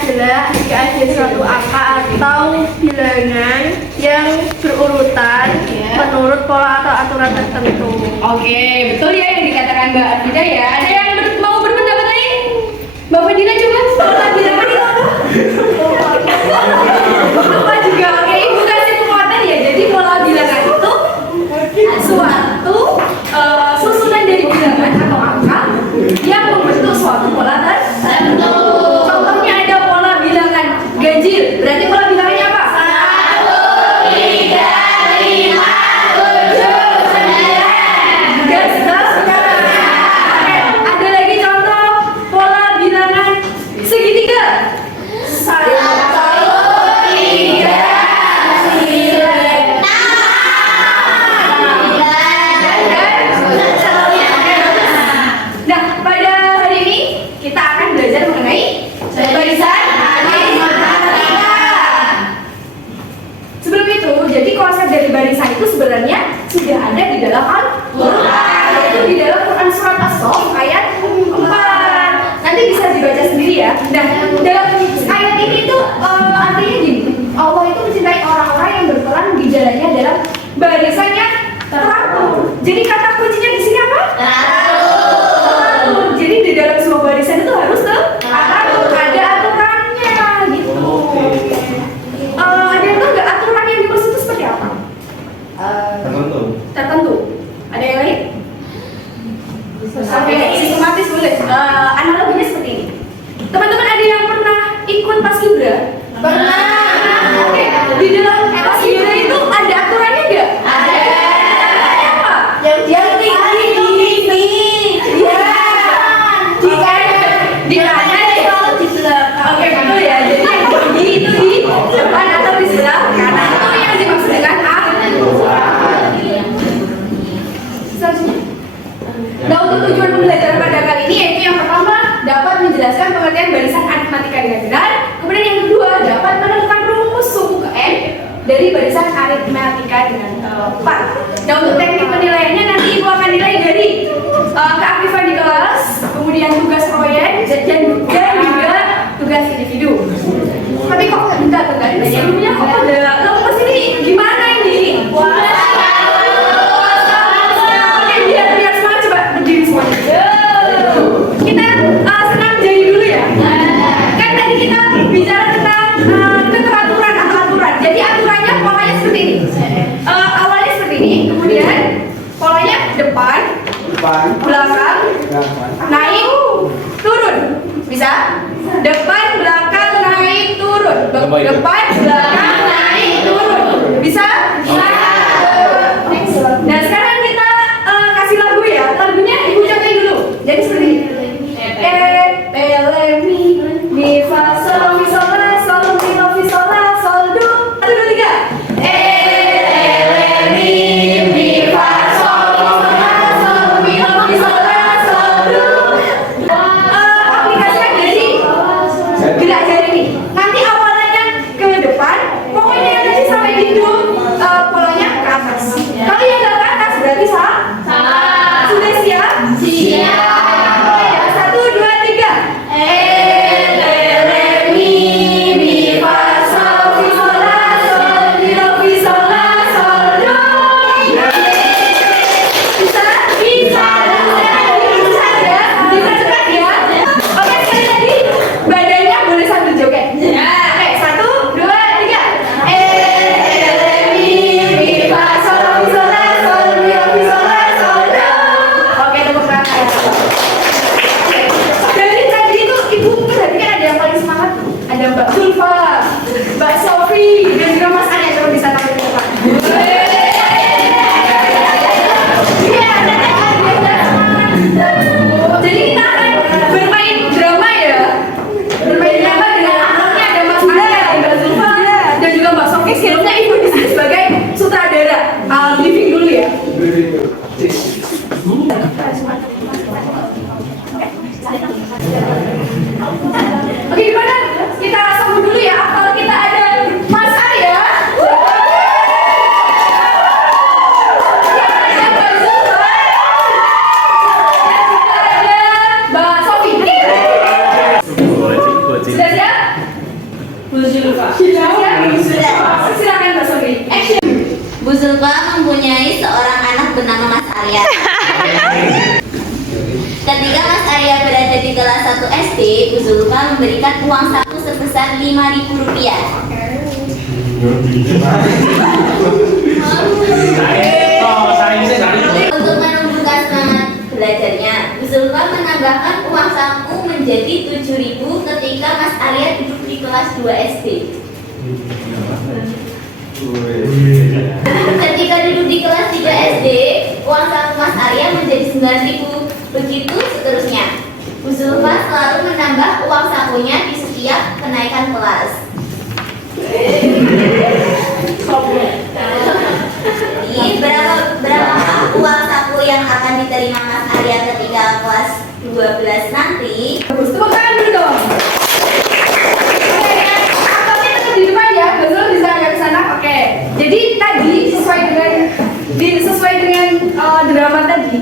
adalah jika ada suatu angka atau bilangan yang berurutan menurut pola atau aturan tertentu. Oke, betul ya yang dikatakan Mbak Ardita ya. Ada yang mau berpendapat lain? Mbak Fadila coba pola bilangan itu apa? Lupa juga. Oke, Ibu kasih penguatan ya. Jadi pola bilangan itu suatu susunan dari bilangan atau angka yang membentuk suatu pola tertentu. Contohnya ada pola bilangan ganjil. Berarti pola bilangannya apa? 1, 3, 5, 7, 9. Gas, Oke, ada lagi contoh pola bilangan segitiga. 1, 3, 9. Nah, pada hari ini kita akan belajar mengenai barisan aritmatika. Sebelum itu, jadi konsep dari barisan itu sebenarnya sudah ada di dalam Al-Quran, yaitu di dalam Quran surat As-Saff ayat 4. Nanti bisa dibaca sendiri ya. Nah, dalam ayat ini tuh artinya gini, Allah itu mencintai orang-orang yang berperan di jalannya dalam barisan yang teratur. Jadi kata kuncinya di sini apa? Teratur. Jadi di dalam sebuah barisan itu harus teratur, ada aturannya gitu. Ada yang tahu nggak aturan yang dimaksud itu seperti apa? Tertentu. Ada yang lain? Oke, sistematis boleh. Analoginya seperti ini. Teman-teman ada yang pernah ikut paskibra? Pernah. Oke, di dalam paskibra itu ada aturannya nggak? Ada. Apa? Yang tinggi di sini. Iya. Di kanan di belakang. Oke, betul ya. Jadi yang tinggi itu di depan atau di sebelah kanan. Itu yang dimaksud dengan aturan. Selanjutnya. Nah, untuk tujuan pembelajaran pada kali ini yaitu yang pertama dapat menjelaskan pengertian barisan aritmatika dengan benar. Kemudian yang kedua dapat menemukan rumus suku ke N dari barisan aritmatika dengan tepat. Nah, untuk teknik penilaiannya nanti Ibu akan nilai dari keaktifan di kelas, kemudian tugas proyek dan juga tugas individu. Tapi kok bentar, sebelumnya kok ada rumus ini gimana ini? Biar semua coba berdiri semuanya. Kita senang jadi dulu ya. Kan tadi kita bicara tentang keteraturan atau aturan. Jadi aturannya polanya seperti ini. Awalnya seperti ini, kemudian polanya depan, belakang, naik, turun. Bisa? Depan, belakang, naik, turun. Depan, belakang, naik, turun. Bisa? Nah, sekarang kita kasih lagu ya. Lagunya Ibu contohin dulu. Jadi seperti ini. Mi fa sol mi sol la sol mi do mi sol la sol do. 1, 2, 3. Mi fa sol mi sol la sol mi do mi sol la sol do. Aplikasikan dari gerak jari ini. Nanti awalannya ke depan, pokoknya yang nanti sampai hidung polanya ke atas. Kalau yang nggak ke atas berarti salah. Sudah siap? Siap. 1, 2, 3. Mi fa sol mi sol la sol mi do mi sol la sol do. Bisa? Bisa. Bisa ya? Bisa cepat ya? Oke, sekali lagi badannya boleh sambil joget. Oke, 1, 2, 3. Mi fa sol mi sol la sol mi do mi sol la sol do. Oke, tepuk tangan. Dari tadi itu Ibu perhatikan ada yang paling semangat tuh. Ada Mbak Zulfa, Mbak Sofi, dan juga Mas Anya. Coba bisa tampil ke depan. Iya, jadi kita akan bermain drama ya. Bermain drama dengan anaknya ada Mas Anya, Mbak Zulfa, dan juga Mbak Sofi. Sebelumnya Ibu di sini sebagai sutradara. Briefing dulu ya. Oke, gimana? Kita sambut dulu ya. Kalau kita ada Mas Sudah. Silakan Mbak Sobri. Action. Bu Zulfa mempunyai seorang anak bernama Mas Arya. Ketika Mas Arya berada di kelas 1 SD, Bu Zulfa memberikan uang saku sebesar Rp5.000. Untuk menumbuhkan semangat belajarnya, Bu Zulfa menambahkan uang saku menjadi 7.000 ketika Mas Arya duduk di kelas 2 SD. Ketika duduk di kelas 3 SD, uang saku Mas Arya menjadi 9.000. Begitu seterusnya. Bu Zulfa selalu menambah uang sakunya di setiap kenaikan kelas. Ini berapa uang saku yang akan diterima Mas Arya ketika kelas 12 nanti? Bagus, tepuk tangan dulu dong. Oke, angkatnya tetap di depan ya. Betul, bisa agak ke sana. Oke. Jadi tadi sesuai dengan drama tadi.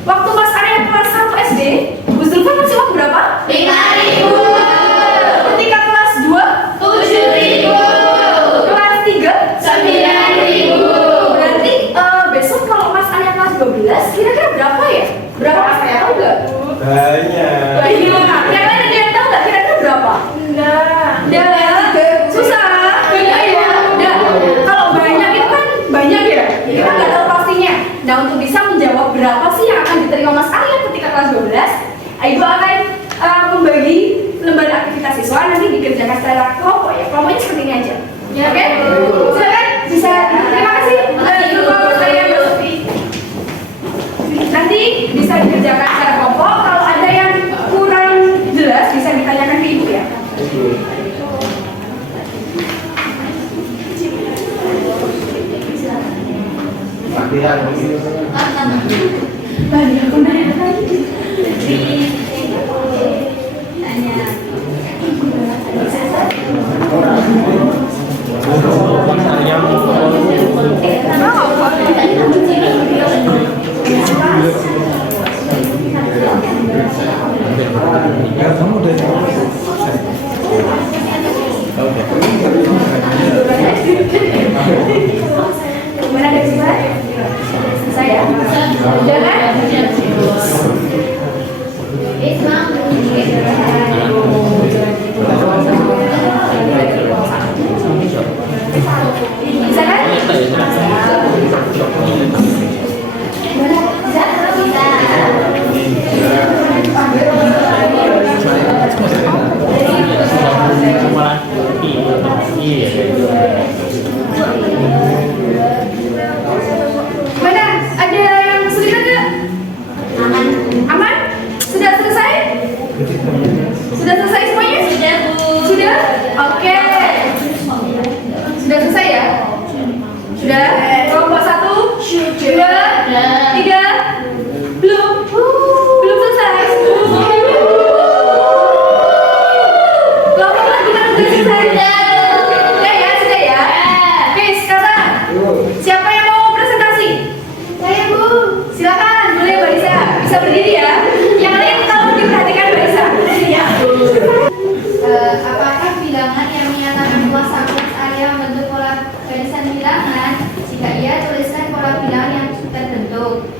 Waktu Mas Arya kelas 1 SD, Bu Zulfa ngasih uang berapa? 5.000. Ketika kelas 2, 7.000. kelas 3, 9.000. berarti besok kalau Mas Arya kelas 12, kira-kira berapa ya? Berapa Mas Arya tahu nggak? Banyak. Banyak. Yang lain ada yang tahu nggak kira-kira berapa? Enggak. Susah. Banyak ya. Nah, kalau banyak itu kan banyak ya. Kita nggak tahu pastinya. Nah, untuk bisa menjawab berapa sih yang akan diterima Mas Arya ketika kelas 12, Ibu akan membagi lembar aktivitas siswa nanti dikerjakan secara kelompok ya. Kelompoknya seperti ini aja. Ya, oke? Silakan bisa. Terima kasih. Ibu Mas Arya Mbak Sofi. Nanti bisa dikerjakan secara kelompok. Kalau ada yang kurang jelas bisa ditanyakan ke Ibu ya. Banyak penanya lagi. Mana ada sisa? Saya. Jangan. Bisa kan? Mana? Ada yang kesulitan nggak? Aman? Sudah selesai? Sudah selesai semuanya? Sudah, Bu. Sudah? Oke. Sudah selesai ya? Sudah? Kelompok 1, 2, 3. Belum? Belum selesai? Kelompok lagi kan sudah selesai? Sudah ya? Sudah ya? Oke, sekarang siapa yang mau presentasi? Saya, Bu. Silakan, boleh Mbak Lisa. Bisa berdiri ya. Yang lain tolong diperhatikan Mbak Lisa. Ya. Apakah bilangan yang menyatakan uang saku Mas Arya membentuk pola barisan bilangan? Jika iya, tuliskan pola bilangan yang terbentuk.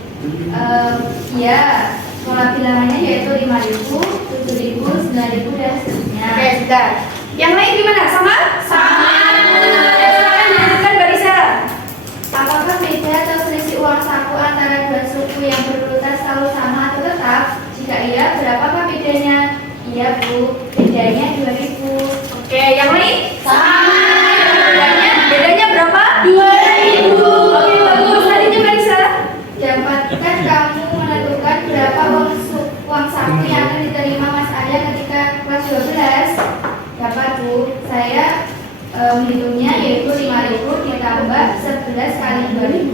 Iya, pola bilangannya yaitu 5.000, 7.000, 9.000 dan seterusnya. Oke, sudah. Yang lain gimana? Sama? Sama. Silakan lanjutkan Mbak Lisa. Apakah beda atau selisih uang saku antara dua suku yang berurutan selalu sama atau tetap? Jika iya, berapakah bedanya? Iya, Bu. Bedanya 2.000. Oke, yang lain? Sama. Bedanya berapa? 2.000. Oke, bagus. Tadinya Mbak Lisa. Dapatkah kamu menentukan berapa uang saku yang akan diterima Mas Arya ketika kelas 12? Dapat, Bu. Saya menghitungnya yaitu 5.000 ditambah 11 kali 2.000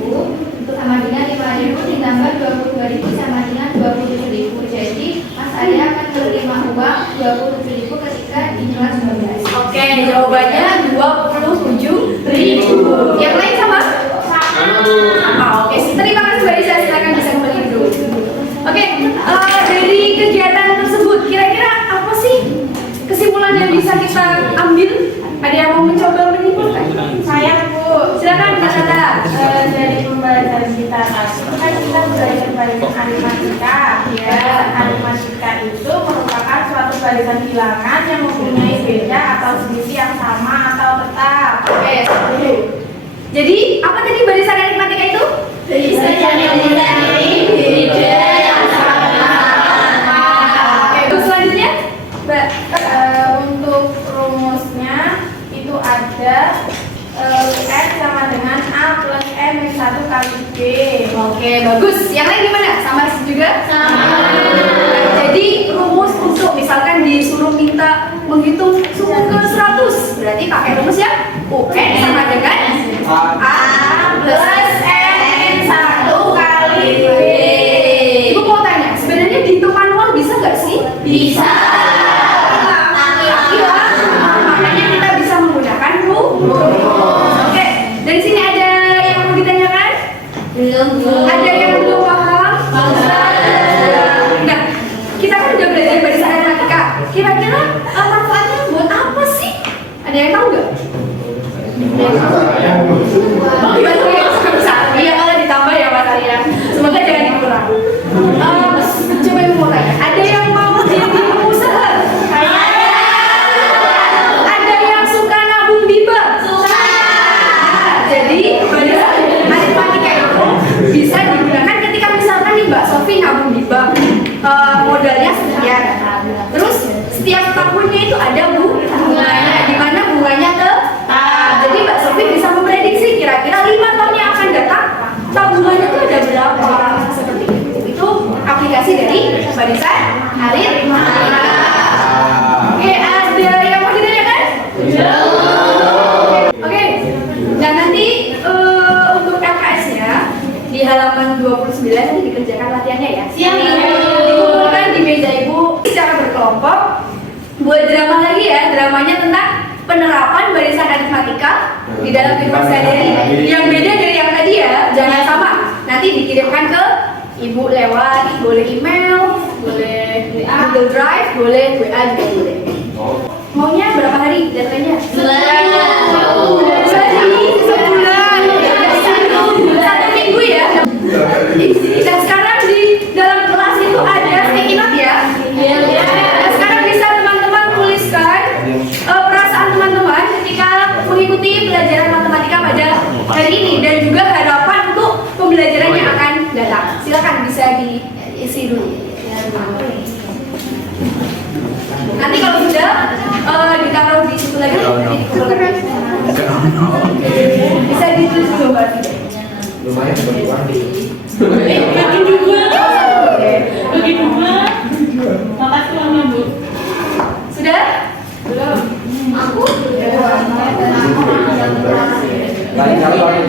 sama dengan 5.000 ditambah 22.000 sama dengan 27.000. Jadi Mas Arya akan menerima uang 27.000 ketika di kelas 12. Oke, jawabannya 27.000. Yang lain sama? Sama. Oke, terima kasih Mbak Lisa. Silakan bisa kembali dulu. Oke, dari kegiatan tersebut kira-kira apa sih kesimpulan yang bisa kita ambil? Ada yang mau mencoba menyimpulkan? Saya Bu, Silakan Kak Tata. dari pembelajaran kita tadi kan kita belajar barisan aritmatika. Ya, aritmatika itu merupakan suatu barisan bilangan yang mempunyai beda atau selisih yang sama atau tetap. Oke, setuju. Jadi apa tadi barisan aritmatika itu? Bisa jadi beda yang sama. Oke, untuk selanjutnya, Mbak. Untuk rumusnya itu ada X sama dengan A plus M min 1 kali B. Oke, bagus. Yang lain gimana? Sama juga? Sama. Jadi rumus untuk misalkan disuruh minta menghitung suku ke 100, berarti pakai rumus ya? UN sama dengan A plus M min 1 kali B. Ibu mau tanya, sebenarnya dihitung manual bisa nggak sih? Bisa. Iya, makanya kita bisa menggunakan rumus. Oke, dari sini ada yang mau ditanyakan? Belum. Ada yang belum paham? Nah, kita kan udah belajar barisan aritmatika. Kira-kira manfaatnya buat apa sih? Ada yang tahu nggak? Bisa. Iya, kalau ditambah ya Mas Arya. Semoga jangan dikurang. Coba ibu mau tanya, ada yang mau jadi pengusaha? Ada yang suka nabung di bank? Jadi barisan aritmatika itu bisa digunakan ketika misalkan nih Mbak Sofi nabung di bank, modalnya sekian. Terus setiap tahunnya itu ada bunganya, di mana bunganya tetap. Jadi Mbak Sofi bisa memprediksi kira-kira 5 tahun yang akan datang tabungannya itu ada berapa. Seperti itu. Itu aplikasi dari barisan aritmatika. Oke, ada yang mau ditanyakan? Oke, dan nanti untuk LKS-nya di halaman 29 nanti dikerjakan latihannya ya. Siap, Ibu. Dikumpulkan di meja Ibu secara berkelompok. Buat drama lagi ya, dramanya tentang penerapan barisan aritmatika di dalam kehidupan sehari-hari. Yang beda dari yang tadi ya, jangan sama. Nanti dikirimkan ke Ibu lewat boleh email, boleh Google Drive, boleh WA juga boleh. Maunya berapa hari deadline-nya? Sebulan. Sebulan. Satu minggu ya. Dan sekarang di dalam kelas itu ada sticky note ya. Dan sekarang bisa teman-teman tuliskan perasaan teman-teman ketika mengikuti pelajaran matematika pada hari ini dan juga harapan untuk pembelajaran yang akan datang. Silakan bisa diisi dulu. Nanti kalau sudah ditaruh di situ lagi, nanti dikumpulkan. Bisa ditulis dulu Mbak. Lumayan berkurang. Bagi dua. Makasih uangnya Bu. Sudah? Aku Lain kali pakai